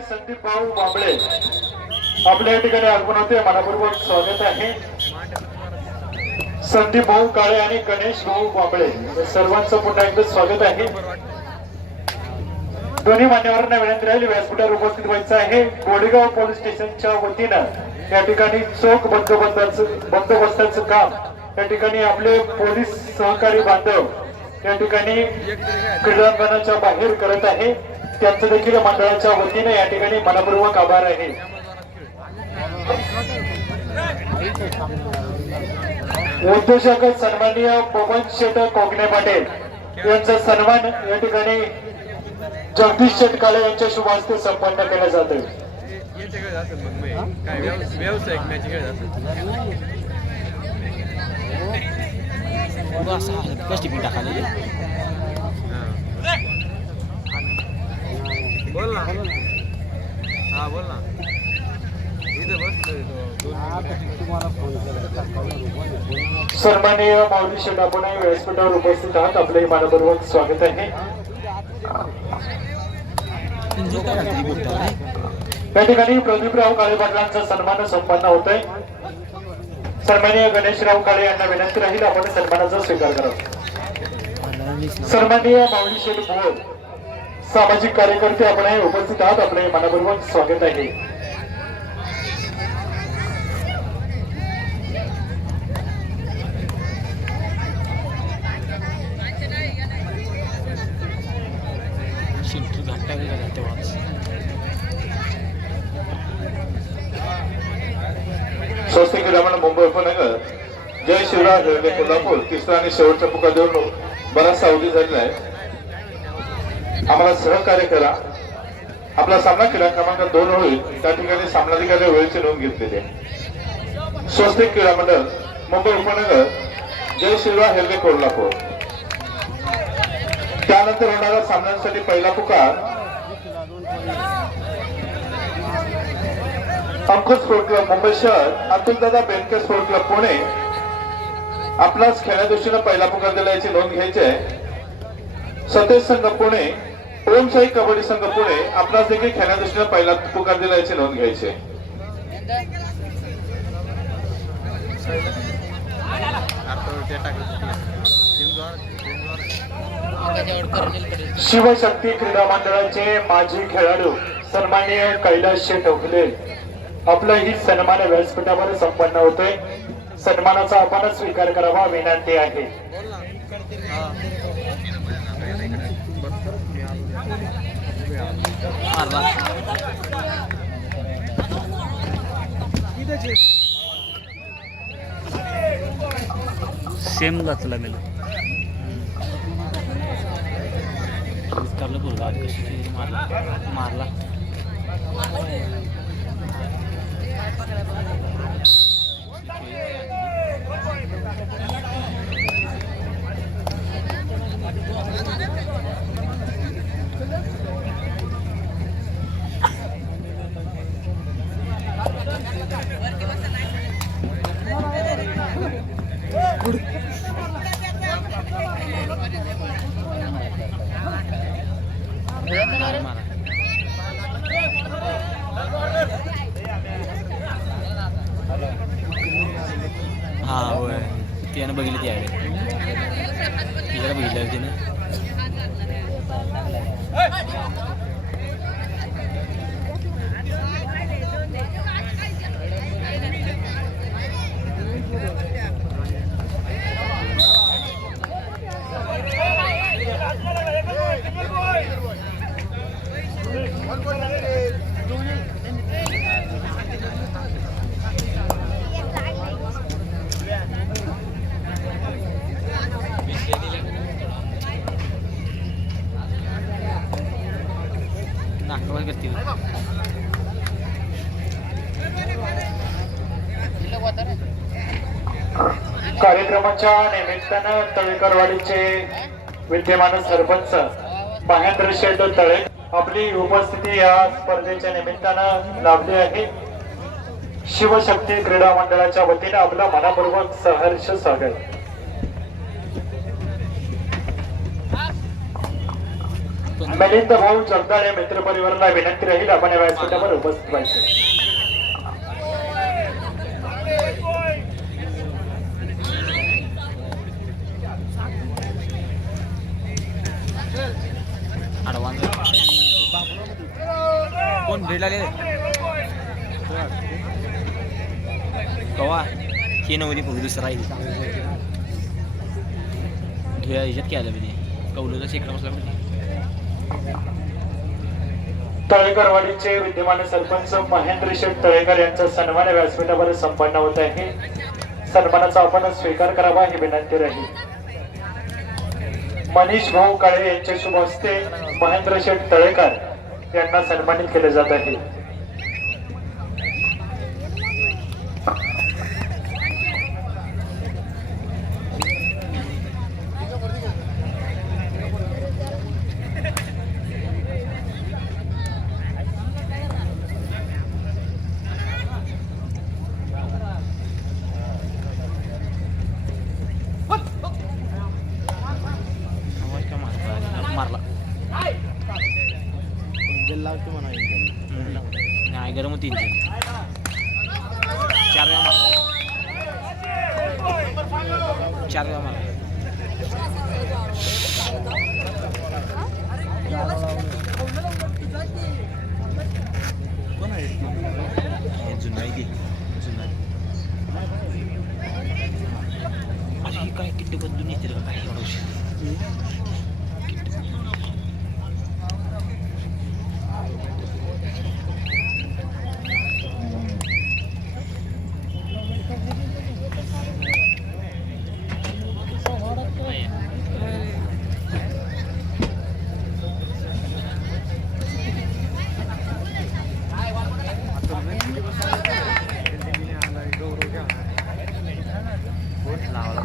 संदीप भाऊ बांबळे. आपल्या या ठिकाणी आगमन होते मनापूर्वक स्वागत आहे. संदीप भाऊ काळे आणि गणेश भाऊ बांबळे. या सर्वांचं पुन्हा एकदा स्वागत आहे. दोन्ही मान्यवरांना विनंती राहील व्यासपीठावर उपस्थित व्हायचं आहे. गोडेगाव पोलीस स्टेशनच्या वतीनं या ठिकाणी चोख बंदोबस्ताचं बंदोबस्ताचं काम या ठिकाणी आपले पोलीस सहकारी बांधव या ठिकाणी क्रीडांगणाच्या बाहेर करत आहे. त्यांचं देखील मंडळाच्या वतीने या ठिकाणी मनपूर्वक आभार आहे. उद्योजक सन्माननीय पवन शेठ कोकणे पाटील यांचा सन्मान या ठिकाणी जगदीश शेटकाळे यांच्या शुभ हस्ते संपन्न केले जाते काय बोल ना हा बोल ना सन्माननीय माऊली शेट आपण व्यासपीठावर उपस्थित आहात. आपले मनपूर्वक स्वागत आहे. त्या ठिकाणी प्रदीपराव काळे पाटलांचा सन्मान संपन्न होत आहे सन्माननीय गणेशराव काळे यांना विनंती राहील आपण सन्मानाचा स्वीकार करा. सन्माननीय माऊली शेठ सामाजिक कार्यकर्ते आपण उपस्थित आहात. आपले मनापूर्वक स्वागत आहे शिंटू घंटा वेगळा तेव्हाच स्वस्तिक रमण मुंबई उपनगर जय शिवराज कोल्हापूर तिसरा आणि शेवटचा पुकार देऊन बराचसा अवधी झालेला आहे आम्हाला सहकार्य करा. आपला सामना क्रीडा क्रमांक दोन होईल. त्या ठिकाणी सामनाधिकारी वेळेची नोंद घेतलेली आहे. स्वस्तिक क्रीडा मंडळ मुंबई उपनगर जय शिवराज हेल्वे कोल्हापूर. त्यानंतर होणाऱ्या सामन्यांसाठी पहिला पुकार अंकुश स्पोर्ट क्लब मुंबई शहर अतुलदादा बेनके स्पोर्ट क्लब पुणे. आपलाच खेळण्या पहिला पुकार दिला याची नोंद घ्यायची आहे. सतेज संघ पुणे ओमशाही कबड्डी संघ पुणे आपलाच देखील खेळण्या पहिला पुकार दिला याची नोंद घ्यायची शिवशक्ती क्रीडा मंडळाचे माजी खेळाडू सन्माननीय कैलास शेठ ढोकले आपलं ही सन्मान व्यासपीठामध्ये संपन्न होतोय. सन्मानाचा आपणच स्वीकार करावा विनंती आहे. सेम घातला गेलं मारला. मारला. कार्यक्रमाच्या निमित्तानं तळेकरवाडीचे विद्यमान सरपंच महेंद्र शेठ तळे आपली उपस्थिती या स्पर्धेच्या निमित्तानं लाभली आहे. शिवशक्ती क्रीडा मंडळाच्या वतीने आपला मनापूर्वक सहर्ष स्वागत. मिलिंद भाऊ जगदाळ या मित्र परिवाराला विनंती राहील आपण या व्यासपीठावर उपस्थित व्हायचे. कोण भेट कवा? हे नव्हती फक्त दुसरा आहे. धुया ह्याच्यात केलं मी कौलूचा शेकडा बसला म्हणजे तळेकरवाडीचे विद्यमान सरपंच महेंद्र शेठ तळेकर यांचा सन्मान व्यासपीठावर संपन्न होत आहे. सन्मानाचा आपण स्वीकार करावा ही विनंती राहील. मनीष भाऊ काळे यांचे शुभ हस्ते महेंद्र शेठ तळेकर यांना सन्मानित केले जात आहे आवाज का मारला मारला नाही गरम होती चार वेळा मारला चार वेळा मारला हे जुनं आहे ते जुनं आहे. अरे हे काय किट्टे बदलून येतील का काही एवढं उशीर? लावायला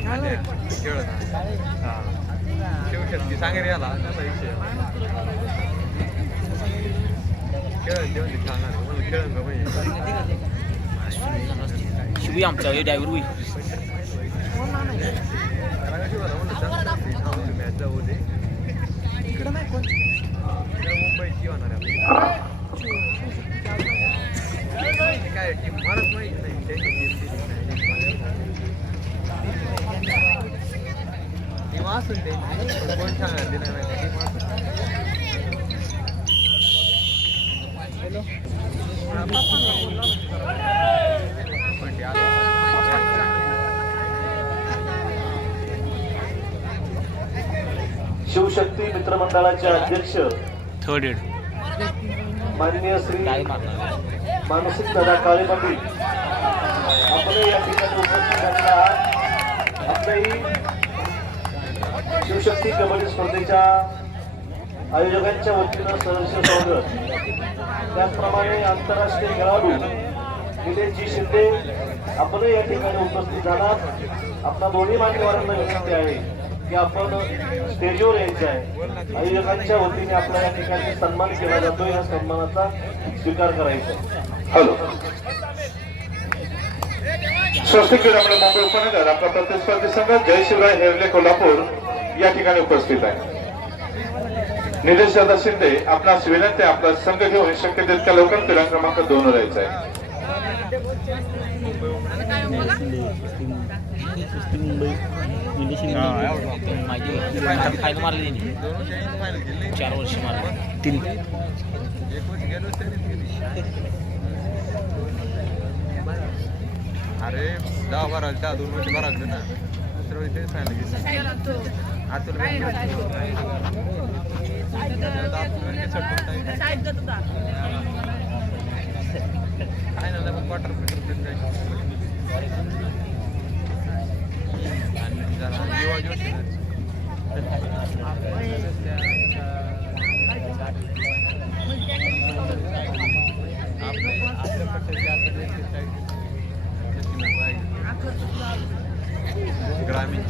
पाहिजे शिवशक्ती सांगेल याला त्याचा विषय खेळ जेवण खेळणार म्हणून खेळून का पाहिजे शिवी आमचा ड्रायव्हर होई मॅच जाऊ दे मुंबईची होणार आहे आपली. काय टीम मलाच माहिती नाही त्यांची टीम दिली नाही टीम असून त्यांची पण कोण सांगणार दिलं नाही टीम असून पण ते आता- शिवशक्ती मित्रमंडळाचे अध्यक्ष थर्ड माननीय श्री मानसिक दादा काळे पाटील. आपण या ठिकाणी उपस्थित झालेला आपल्याही शिवशक्ती कबड्डी स्पर्धेच्या आयोजकांच्या वतीनं सहर्ष स्वागत. त्याचप्रमाणे आंतरराष्ट्रीय खेळाडू निलेशजी शिंदे आपण या ठिकाणी उपस्थित झालात. आपल्या दोन्ही मान्यवरांना विनंती आहे. की आपण स्टेजवर यायचं आहे. आयोजकांच्या वतीने आपला या ठिकाणी सन्मान केला जातो. या सन्मानाचा स्वीकार करायचा. आहे. हॅलो स्वस्तिक क्रीडामंडळ मुंबई उपनगर आपला प्रतिस्पर्धी संघ जय शिवराय हेरले कोल्हापूर या ठिकाणी उपस्थित आहे. निलेश दादा शिंदे आपणास विनंती आपला संघ घेऊन शक्य तितक्या लवकर क्रमांक क्रमांक दोन वर यायचा आहे. फायदा मारले त्यांनी. चार वर्ष मारले तीन. अरे दहा बारा दहा दोन वर्ष भरा ना दुसऱ्या वर्षी तेच फायनल घेतली आता तुला माहिती आहे. आता आपण सटकून टाकू. Final ला पण quarter final पण जायचं. आणि जरा युवा जोश आहे ना. आपले ग्रामीण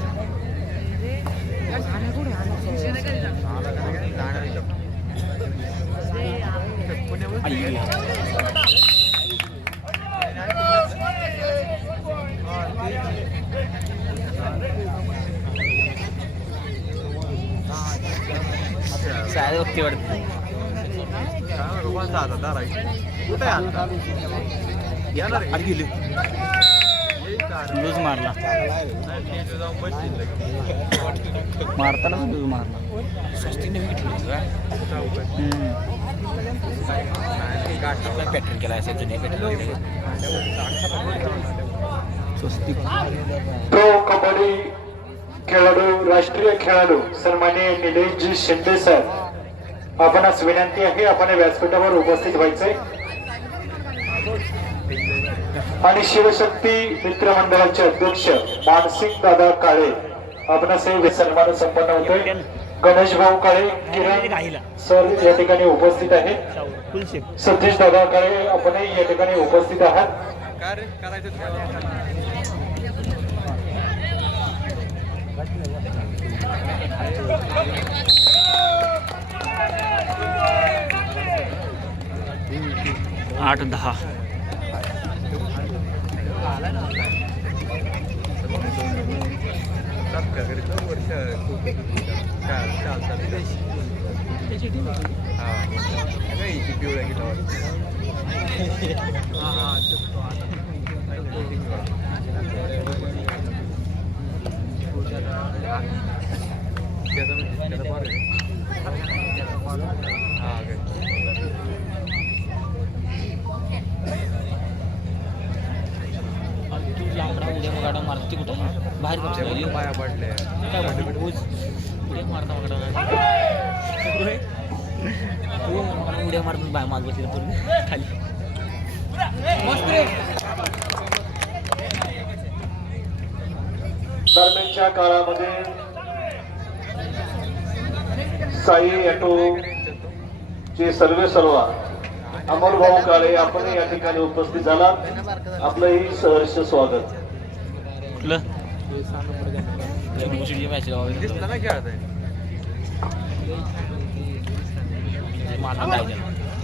कुठे येणार आहे? गेले? लूज मारला ते. मारताना लूज मारला घेतली. पॅटर्न केला असेल स्वस्ती प्रो कबड्डी खेळाडू राष्ट्रीय खेळाडू सन्माननीय निलेशजी शिंदे सर आपणास विनंती आहे आपण व्यासपीठावर उपस्थित व्हायचंय आणि शिवशक्ती मित्र मंडळाचे अध्यक्ष मानसिंग दादा काळे. आपणासही सन्मान संपन्न होतोय. गणेश भाऊ काळे किरण सर या ठिकाणी उपस्थित आहेत सतीश दादा काळे आपणही या ठिकाणी उपस्थित आहात. काय करायचं आठ दहा. तात्काळकडे दोन वर्ष चाल चाल चाल हा काय हिची पिवळ्या गेल्यावर हा हा तो आता त्याचा म्हणजे त्याचा पार आहे. हा काय तू लाकडा उड्या मगाडा मारते कुठं बाहेर पण पाया पडल्या काय म्हणते उड्या मारता मगाडा तू मला उड्या मारून बाय माग बसली पूर्ण खाली. दरम्यानच्या काळामध्ये साई ऑटो चे सर्वे सर्व अमोल भाऊ काळे आपण या ठिकाणी उपस्थित झाला आपलंही सहर्ष स्वागत कुठलं मॅच दिसला ना खेळत आहे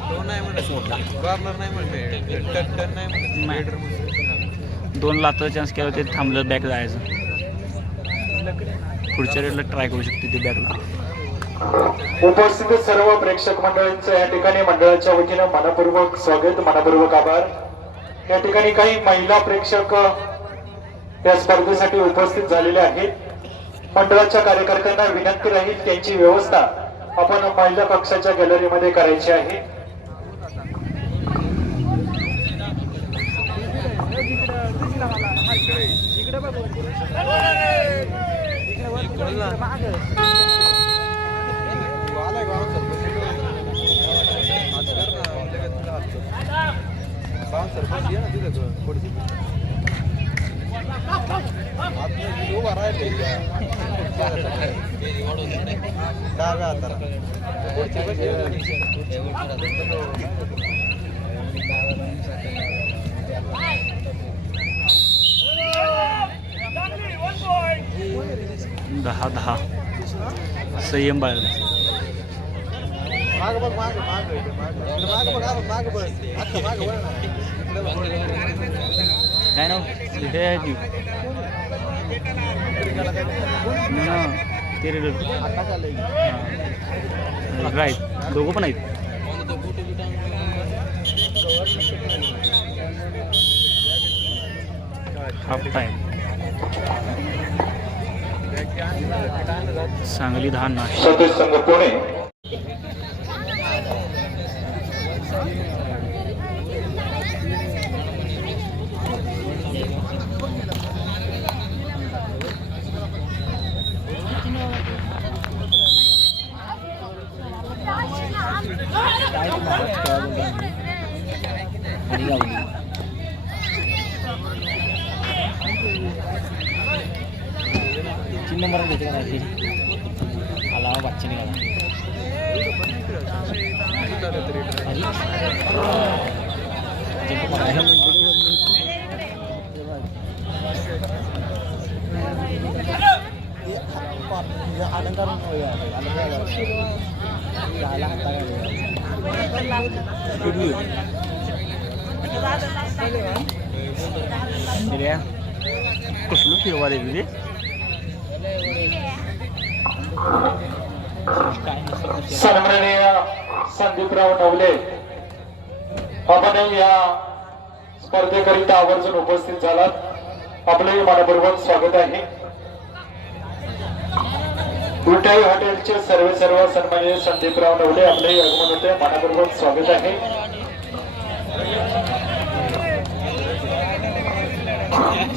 तो नाही म्हणत सोडला. कॉर्नर नाही म्हणत टन टन नाही म्हणत दोन लातर चान्स केला ते थांबलं बॅक जायचं. पुढच्या रेडला ट्राय करू शकते ते बॅकला उपस्थित सर्व प्रेक्षक मंडळींचं या ठिकाणी मंडळाच्या वतीनं मनपूर्वक स्वागत मनपूर्वक आभार. या ठिकाणी काही महिला प्रेक्षक या स्पर्धेसाठी उपस्थित झालेले आहेत. मंडळाच्या कार्यकर्त्यांना विनंती राहील त्यांची व्यवस्था आपण महिला कक्षाच्या गॅलरीमध्ये करायची आहे. तू आलाय गावात सरपंच उभा राहिला डाव्या हाताला दहा दहा. संयम बाळगला मागं बघ मागं मागं इकडे बघ अजून बघ आता बघ. काय हे ते रेड राईट दोघं पण आहेत. हाफ टाइम सांगली दहा नाश सतीश संघ पुणे. संदीपराव नवले आपण या स्पर्धेकरिता आवर्जून उपस्थित झालात. आपले मनपूर्वक स्वागत आहे. उठाई हॉटेलचे सर्व सर्व सन्मान्य संदीपराव नवले आपले आगमन होते. मनपूर्वक स्वागत आहे.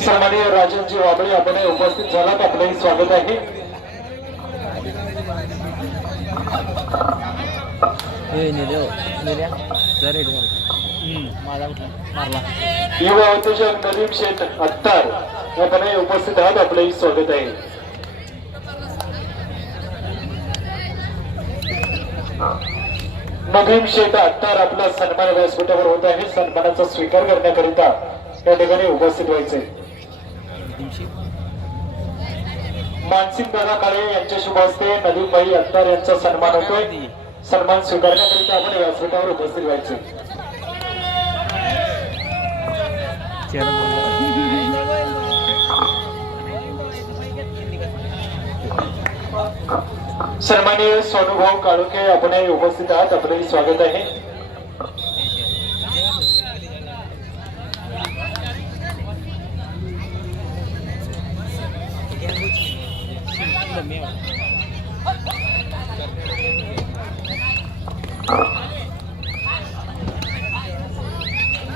सन्मान्य राजनजी वाबळे आपण उपस्थित झालात. आपलंही स्वागत आहे. माझा कुठला मारला. युवा उद्योजक नदीम शेठ अत्तार. उपस्थित आहात. आपले स्वागत आहे. नदीम शेठ अत्तार आपला सन्मान व्यासपीठावर होत आहे. सन्मानाचा स्वीकार करण्याकरिता या ठिकाणी उपस्थित व्हायचे. मानसिक दादा काळे यांच्या शुभ हस्ते नदीमबाई अत्तार यांचा सन्मान होतोय. सन्मान स्वीकारण्याकरिता आपण व्यासपीठावर उपस्थित व्हायचे. सन्माननीय सोनुभाऊ काळुके आपण उपस्थित आहात. आपले स्वागत आहे.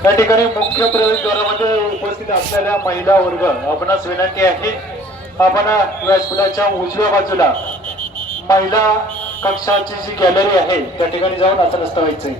या ठिकाणी मुख्य प्रवेशद्वारामध्ये उपस्थित असलेल्या महिला वर्ग आपणास विनंती आहे आपण व्यासपीठाच्या उजव्या बाजूला महिला कक्षाची जी गॅलरी आहे त्या ठिकाणी जाऊन असं नसतं व्हायचंय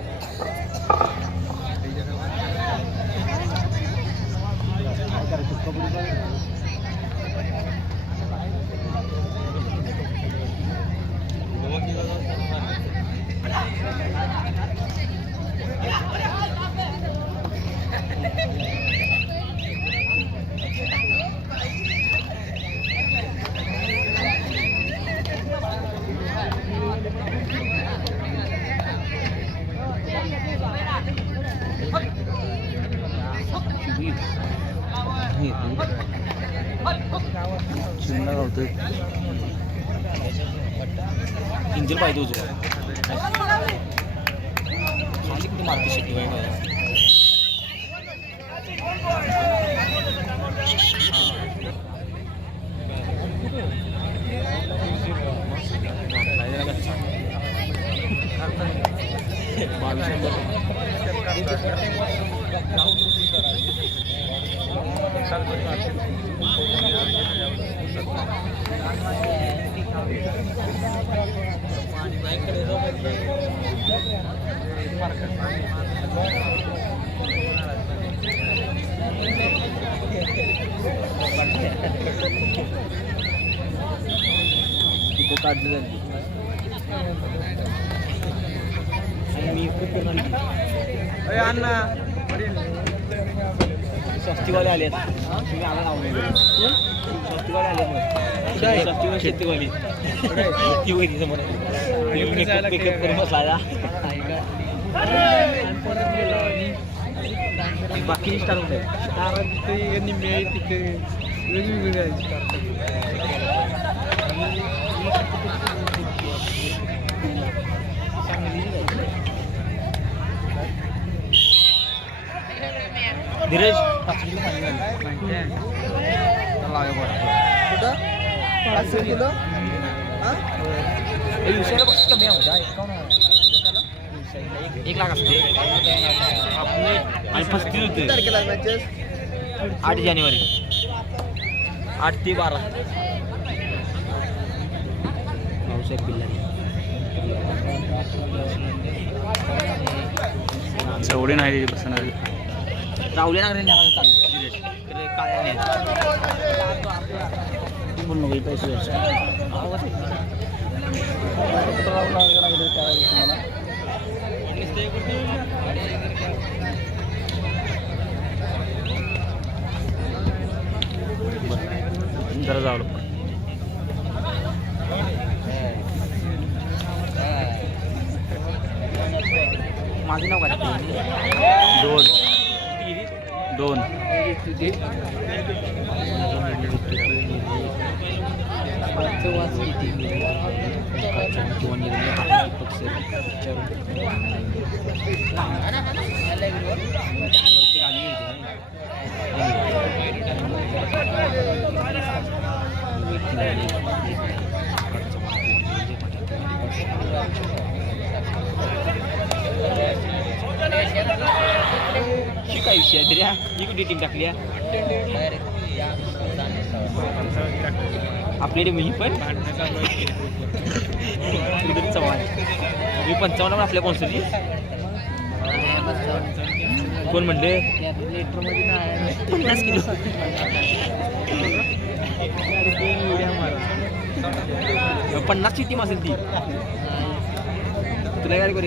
चिमणा गावतोय इंजिन पाहिजे उजवा खाली कुठे मारते शेट्टी बाई तिथं काढलं जाईल आणि मी खूप करणार नाही. अण्णा स्वस्तीवाले आले तुम्ही आला नाव स्वस्तीवाले आले स्वस्तीवाले शेतीवाली. शेतीवाली समोर मेकअप करून बसला बाकी स्टार होते धीरज. पाचशे किलो विषयाला कमी आहे एकावन्न एक लाख असते आणि पस्तीस होते? आठ जानेवारी. आठ ते बारा. पावसाळ्यात बिल्ला चवडी नाही बसणार राहुले नागरे न्यायला चालू धीरज तर काळ्या न्यायचं बोल नको पैसे द्यायचे. ही कुठली टीम टाकली हा? आपली टीम ही पण कुठेतरी चव्हाण मी पंचावन्न पण आपल्या कोणसरी कोण म्हणले पन्नास किलो पन्नासची टीम असेल ती तुला गाडी करू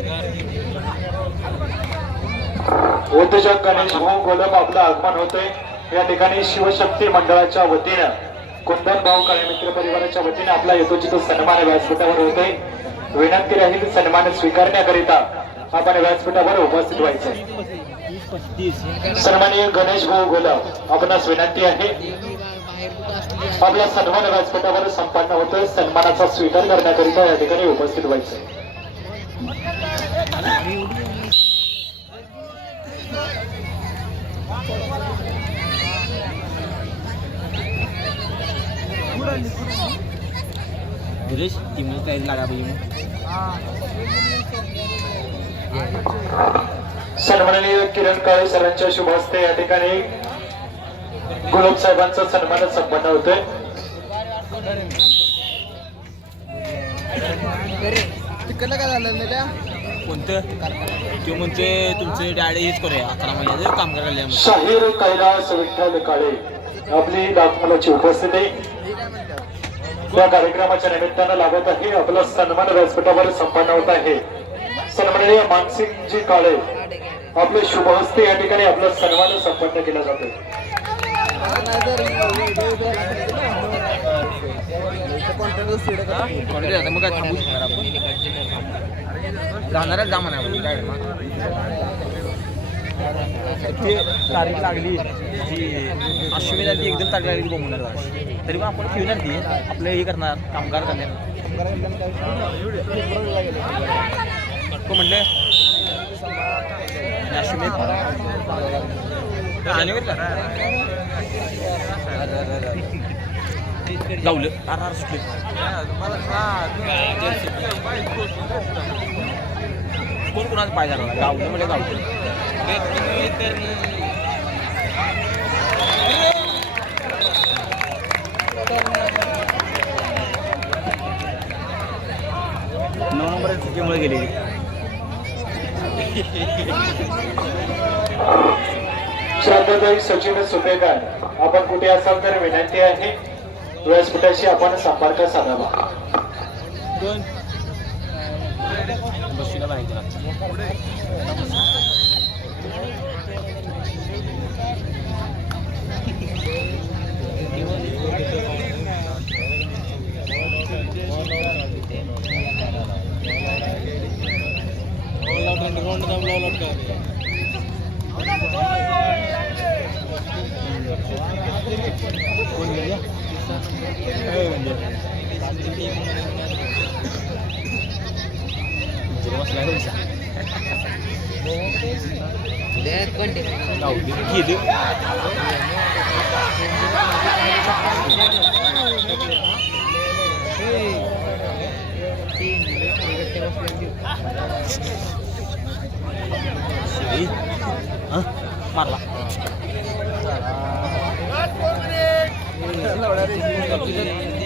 उद्योजक गणेश भाऊ गोलम आपलं आगमन होते या ठिकाणी शिवशक्ती मंडळाच्या वतीनं कुंदन भाऊ काळे मित्र परिवाराच्या वतीने आपला यथोचित सन्मान व्यासपीठावर होते विनंती राहील सन्मान स्वीकारण्याकरिता आपण व्यासपीठावर उपस्थित व्हायचं सन्माननीय गणेश भाऊ गोलम आपणास विनंती आहे. आपला सन्मान व्यासपीठावर संपन्न होतोय. सन्मानाचा स्वीकार करण्याकरिता या ठिकाणी उपस्थित व्हायचं टीम तयारी लागा पाहिजे सन्माननीय किरण काळे सरांच्या शुभ हस्ते या ठिकाणी गुलाब साहेबांचा सन्मान संपन्न होतोय. कोणतं? तो म्हणते तुमचे डॅडी हेच करूया. अकरा महिन्याचं काम करायला शाहीर कैलास विठ्ठल काळे. आपली दाखमलाची उपस्थिती. या कार्यक्रमाच्या निमित्तानं लागत आहे आपला सन्मान व्यासपीठावर संपन्न होत आहे. सन्माननीय मानसिंगजी काळे आपले शुभ हस्ते या ठिकाणी आपला सन्मान संपन्न केला जातो जाणारच जा म्हणा तारीख लागली जी अश्विनीला ती एकदम चांगली लागली की बोंबणार तरी पण आपण ठेवणार ती आपलं हे करणार कामगार करणार तो म्हणले? अश्विनी. जानेवारी गावलं अरे सुटले. कोण कोणाचं पाय झाला गावलं म्हणजे गावलं. नऊ नंबर चुकीमुळे गेली. श्रद्धाताई सचिन सुपेकर आपण कुठे असाल तर विनंती आहे. व्यासपीठाशी आपण संपर्क साधावा. masalah rusak dia konde tahu dia gila Sini. Hah? Marlah. Salah. 4 menit.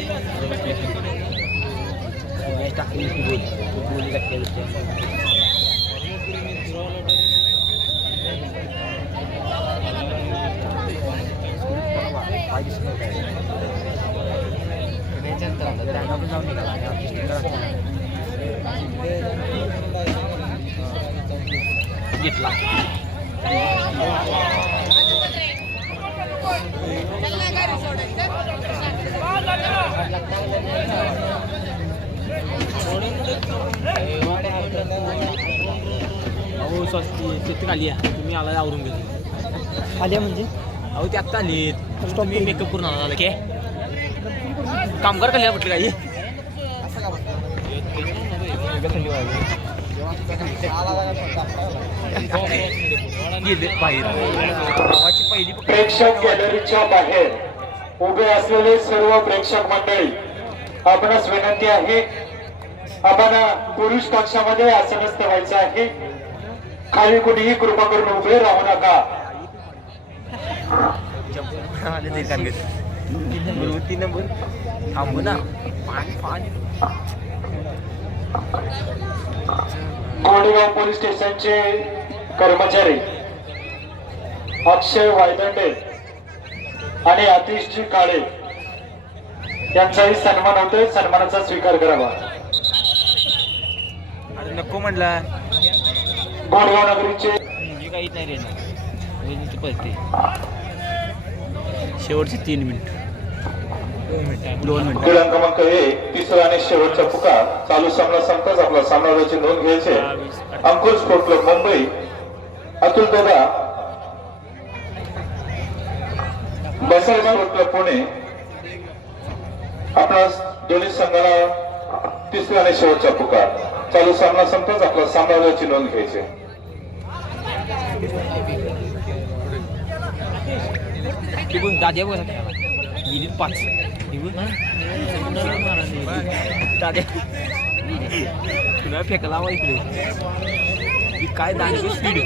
टाकली बोल बोली लागते घेतला अहो स्वस्त तिथे आली आहे. तुम्ही आला आवरून गेलो आली म्हणजे? अहो ते आत्ता आली तुम्ही मेकअप करून आला की. कामगार कल्या म्हटलं काही गेले बाहेर. गावाची पहिली प्रेक्षक गॅलरीच्या बाहेर उभे असलेले सर्व प्रेक्षक मंडळी आपणास विनंती आहे आपण पुरुष कक्षामध्ये आसनस्थ व्हायचं आहे. काही कुठेही कृपा करून उभे राहू नका. थांबू ना कोडेगाव पोलीस स्टेशनचे कर्मचारी अक्षय वायदंडे आणि आतिशजी काळे यांचाही सन्मान होतोय. सन्मानाचा स्वीकार करावा. अरे नको म्हणला. गोडगाव नगरीचे म्हणजे काहीच नाही रे ना. पळते. शेवटचे तीन मिनिट. क्रीडा क्रमांक एक तिसरा आणि शेवटचा पुकार चालू सामना संपताच आपला सामनाची नोंद घ्यायची. Ankur sport club Mumbai. Atul दादा. बसर स्पोर्ट क्लब पुणे. आपला दोन्ही संघाला तिसरा आणि शेवटचा पुकार चालू सामना संपताच आपला सामनाची नोंद घ्यायची. पाच. तुला फेकला वा इकडे. काय दांडी स्पीड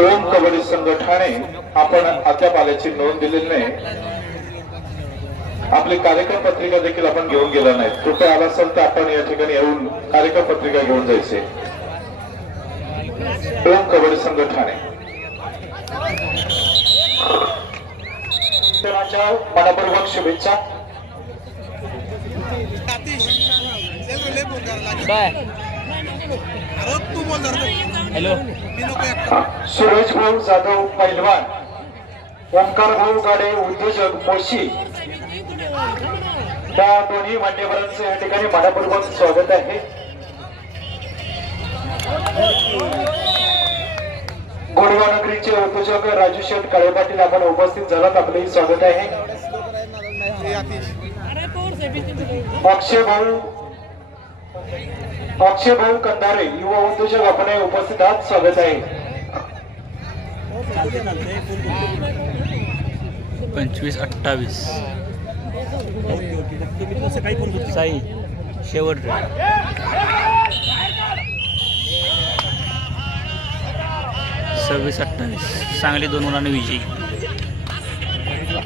ओम कबड्डी संघ ठाणे आपण अद्याप आल्याची नोंद दिलेली नाही. आपली कार्यक्रम पत्रिका देखील आपण घेऊन गेलो नाही. कृपया आला असेल तर आपण या ठिकाणी येऊन कार्यक्रम पत्रिका घेऊन जायचे. ओम कबड्डी संघ ठाणे मनापूर्वक शुभेच्छा. काय हॅलो. सुरेश भाऊ जाधव पैलवान ओंकार भाऊ गाडे उद्योजक मोशी. त्या दोन्ही मान्यवरांचं या ठिकाणी मनपूर्वक स्वागत आहे. गोडवा नगरीचे उद्योजक राजू शेठ काळे पाटील आपण उपस्थित झालात. आपलंही स्वागत आहे. अक्षय भाऊ अक्षय भाऊ कंधारे युवा उद्योजक आपण उपस्थित आहात स्वागत आहे. पंचवीस अठ्ठावीस. साई शेवट सव्वीस अठ्ठावीस. सांगली दोन मुलांनी विजयी.